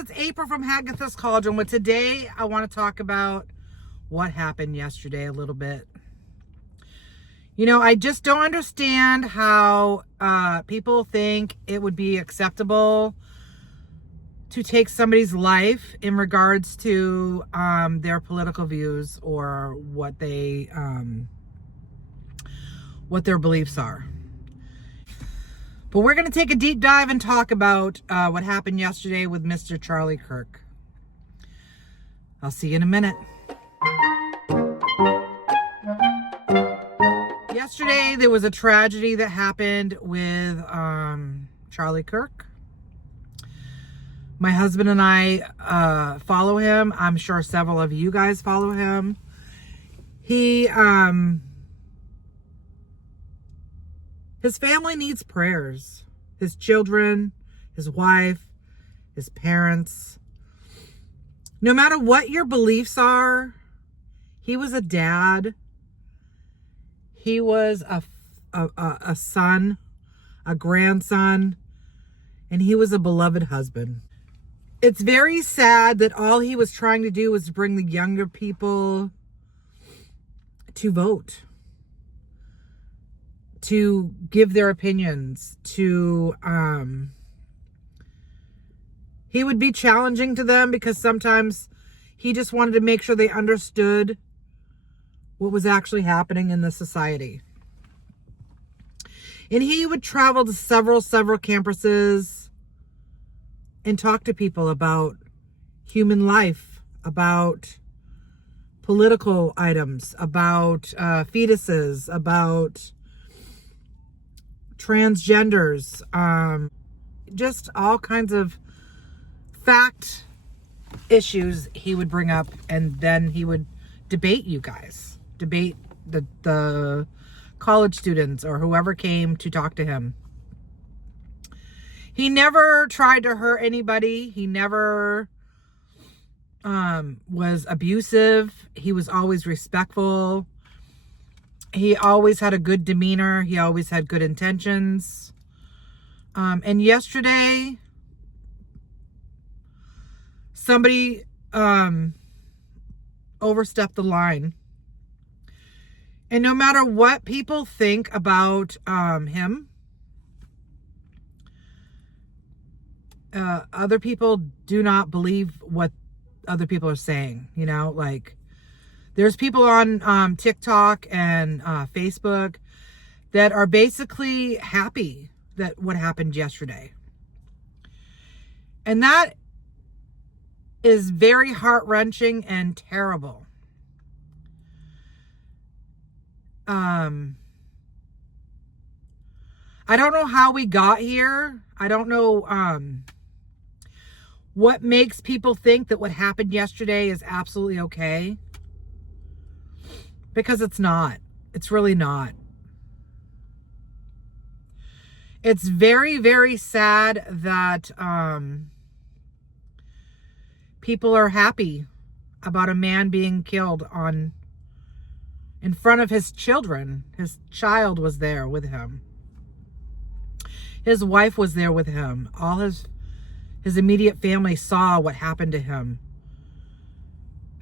it's April from Hagatha's Cauldron. Well, today I want to talk about what happened yesterday a little bit. You know, I just don't understand how people think it would be acceptable to take somebody's life in regards to their political views or what their beliefs are. But we're going to take a deep dive and talk about what happened yesterday with Mr. Charlie Kirk. I'll see you in a minute. Yesterday, there was a tragedy that happened with Charlie Kirk. My husband and I follow him. I'm sure several of you guys follow him. His family needs prayers. His children, his wife, his parents. No matter what your beliefs are, he was a dad. He was a son, a grandson, and he was a beloved husband. It's very sad that all he was trying to do was bring the younger people to vote, to give their opinions, he would be challenging to them because sometimes he just wanted to make sure they understood what was actually happening in the society. And he would travel to several campuses and talk to people about human life, about political items, about fetuses, about transgenders, just all kinds of fact issues he would bring up, and then he would debate you guys, debate the college students or whoever came to talk to him. He never tried to hurt anybody. He never was abusive. He was always respectful. He always had a good demeanor. He always had good intentions. And yesterday, somebody overstepped the line. And no matter what people think about him, other people do not believe what other people are saying. You know, like, there's people on TikTok and Facebook that are basically happy that what happened yesterday. And that is very heart-wrenching and terrible. I don't know how we got here. I don't know what makes people think that what happened yesterday is absolutely okay. Because it's not. It's really not. It's very, very sad that people are happy about a man being killed in front of his children. His child was there with him. His wife was there with him. All his immediate family saw what happened to him.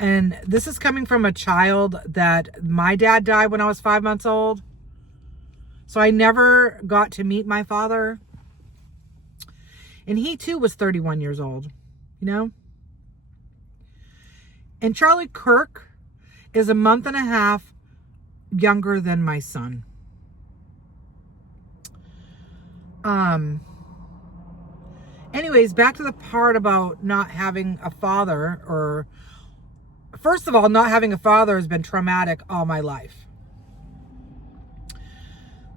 And this is coming from a child that my dad died when I was 5 months old. So I never got to meet my father. And he too was 31 years old, you know? And Charlie Kirk is a month and a half younger than my son. Anyways, back to the part about not having a father, or first of all, not having a father has been traumatic all my life.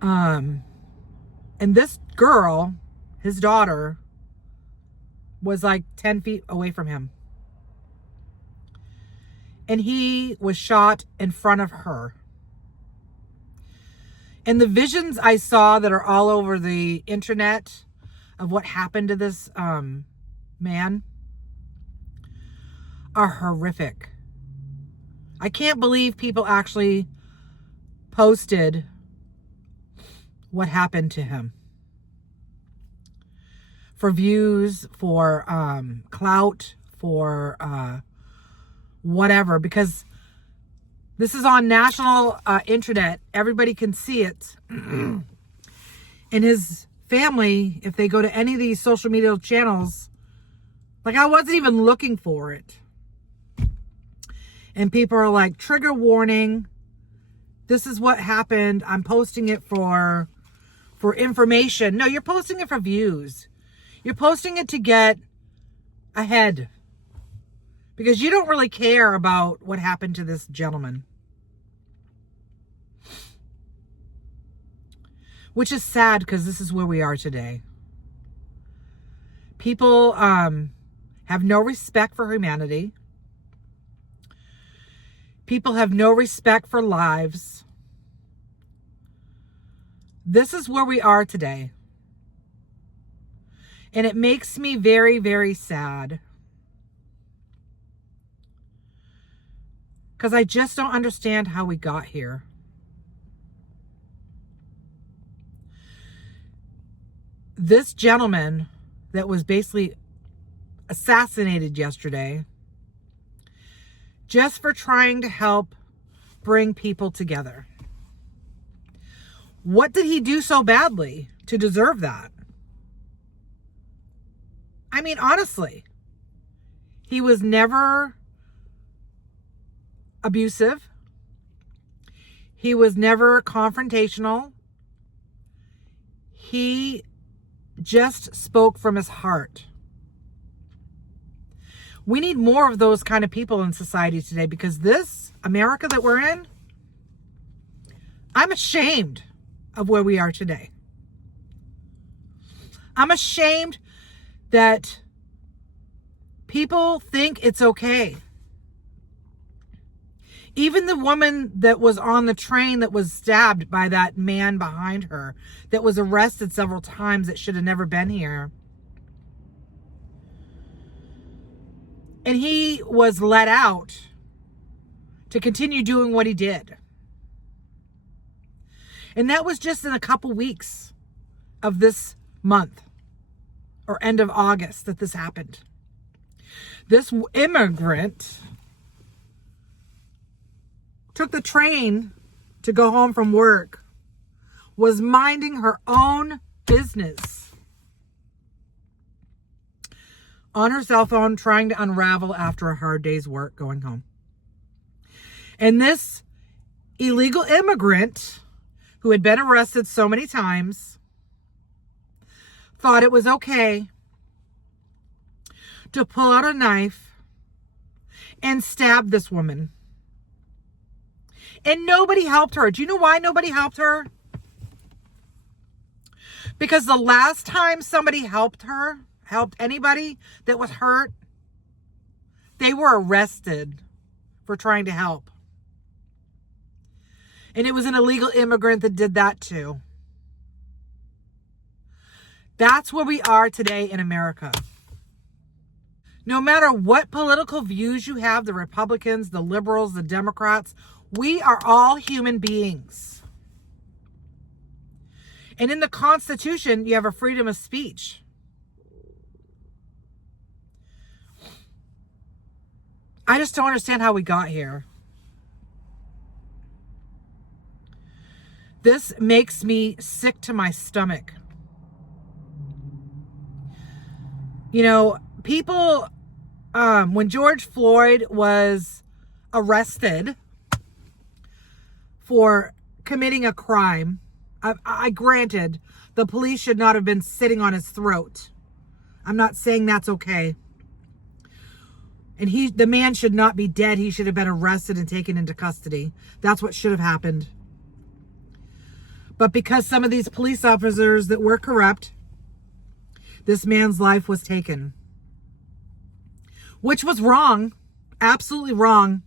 And this girl, his daughter, was like 10 feet away from him. And he was shot in front of her. And the visions I saw that are all over the internet of what happened to this man are horrific. I can't believe people actually posted what happened to him. for views, for clout, for whatever, because this is on national internet. Everybody can see it. And his family, if they go to any of these social media channels, like, I wasn't even looking for it. And people are like, trigger warning. This is what happened. I'm posting it for information. No, you're posting it for views. You're posting it to get ahead. Because you don't really care about what happened to this gentleman. Which is sad, because this is where we are today. People have no respect for humanity. People have no respect for lives. This is where we are today. And it makes me very, very sad. Because I just don't understand how we got here. This gentleman that was basically assassinated yesterday, just for trying to help bring people together. What did he do so badly to deserve that? I mean, honestly, he was never abusive. He was never confrontational. He just spoke from his heart. We need more of those kind of people in society today, because this America that we're in, I'm ashamed of where we are today. I'm ashamed that people think it's okay. Even the woman that was on the train that was stabbed by that man behind her, that was arrested several times, that should have never been here. And he was let out to continue doing what he did. And that was just in a couple weeks of this month, or end of August, that this happened. This immigrant took the train to go home from work, was minding her own business on her cell phone, trying to unravel after a hard day's work going home. And this illegal immigrant, who had been arrested so many times, thought it was okay to pull out a knife and stab this woman. And nobody helped her. Do you know why nobody helped her? Because the last time somebody helped her, helped anybody that was hurt, they were arrested for trying to help. And it was an illegal immigrant that did that too. That's where we are today in America. No matter what political views you have, the Republicans, the liberals, the Democrats, we are all human beings. And in the Constitution, you have a freedom of speech. I just don't understand how we got here. This makes me sick to my stomach. You know, people, when George Floyd was arrested for committing a crime, I granted, the police should not have been sitting on his throat. I'm not saying that's okay. And the man should not be dead. He should have been arrested and taken into custody. That's what should have happened. But because some of these police officers that were corrupt, this man's life was taken. Which was wrong. Absolutely wrong.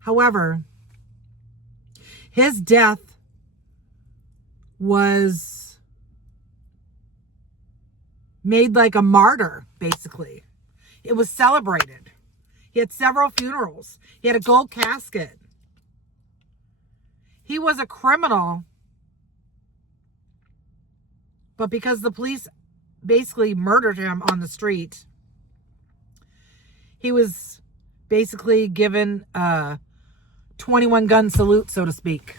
However, his death was made like a martyr, basically. It was celebrated. He had several funerals. He had a gold casket. He was a criminal But because the police basically murdered him on the street, he was basically given a 21 gun salute, so to speak.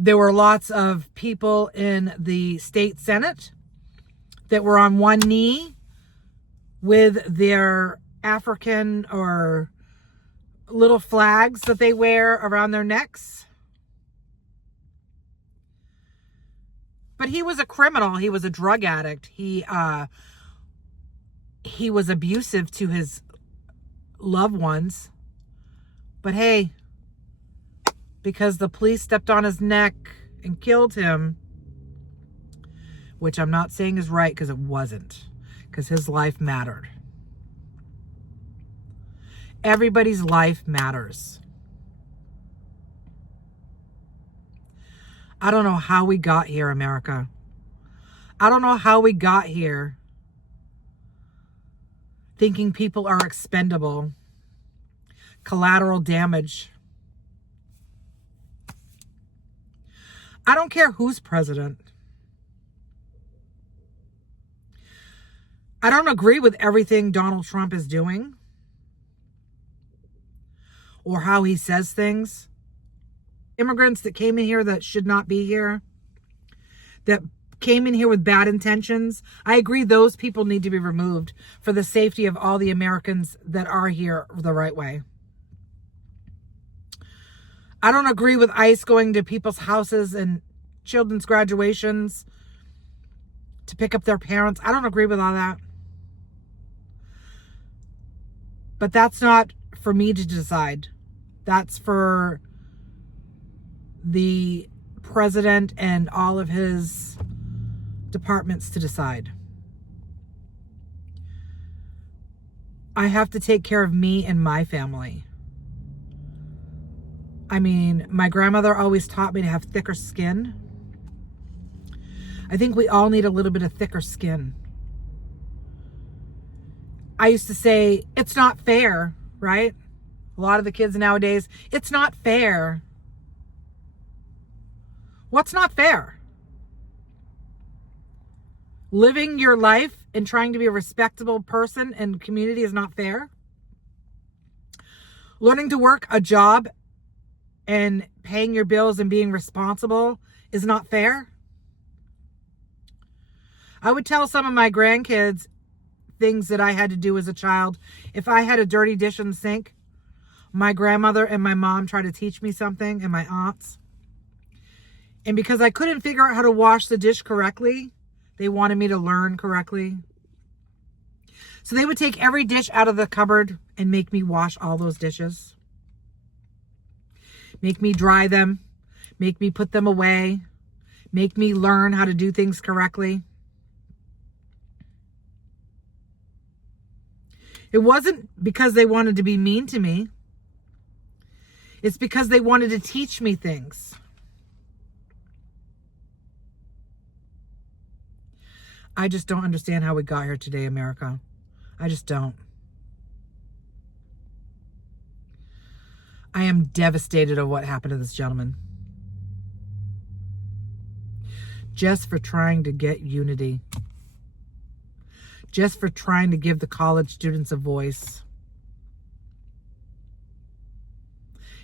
There were lots of people in the state Senate that were on one knee with their African or little flags that they wear around their necks. But he was a criminal. He was a drug addict. He was abusive to his loved ones. But hey, because the police stepped on his neck and killed him, which I'm not saying is right, because it wasn't, because his life mattered. Everybody's life matters. I don't know how we got here, America. I don't know how we got here thinking people are expendable, collateral damage. I don't care who's president. I don't agree with everything Donald Trump is doing or how he says things. Immigrants that came in here that should not be here, that came in here with bad intentions, I agree those people need to be removed for the safety of all the Americans that are here the right way. I don't agree with ICE going to people's houses and children's graduations to pick up their parents. I don't agree with all that. But that's not for me to decide. That's for the president and all of his departments to decide. I have to take care of me and my family. I mean, my grandmother always taught me to have thicker skin. I think we all need a little bit of thicker skin. I used to say, it's not fair, right? A lot of the kids nowadays, it's not fair. What's not fair? Living your life and trying to be a respectable person in community is not fair. Learning to work a job and paying your bills and being responsible is not fair. I would tell some of my grandkids things that I had to do as a child. If I had a dirty dish in the sink, my grandmother and my mom tried to teach me something, and my aunts. And because I couldn't figure out how to wash the dish correctly, they wanted me to learn correctly. So they would take every dish out of the cupboard and make me wash all those dishes. Make me dry them. Make me put them away. Make me learn how to do things correctly. It wasn't because they wanted to be mean to me. It's because they wanted to teach me things. I just don't understand how we got here today, America. I just don't. I am devastated of what happened to this gentleman. Just for trying to get unity. Just for trying to give the college students a voice.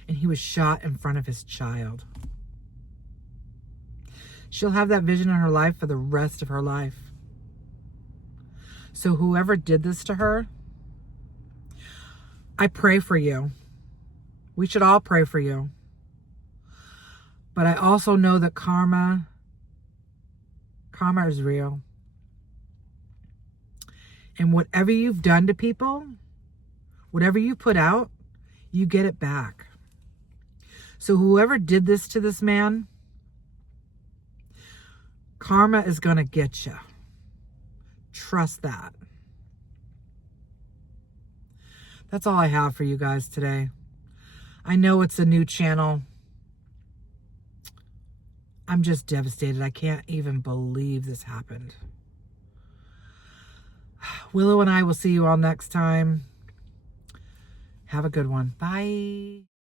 And he was shot in front of his child. She'll have that vision in her life for the rest of her life. So whoever did this to her, I pray for you. We should all pray for you. But I also know that karma is real. And whatever you've done to people, whatever you put out, you get it back. So whoever did this to this man, karma is going to get you. Trust that. That's all I have for you guys today. I know it's a new channel. I'm just devastated. I can't even believe this happened. Willow and I will see you all next time. Have a good one. Bye.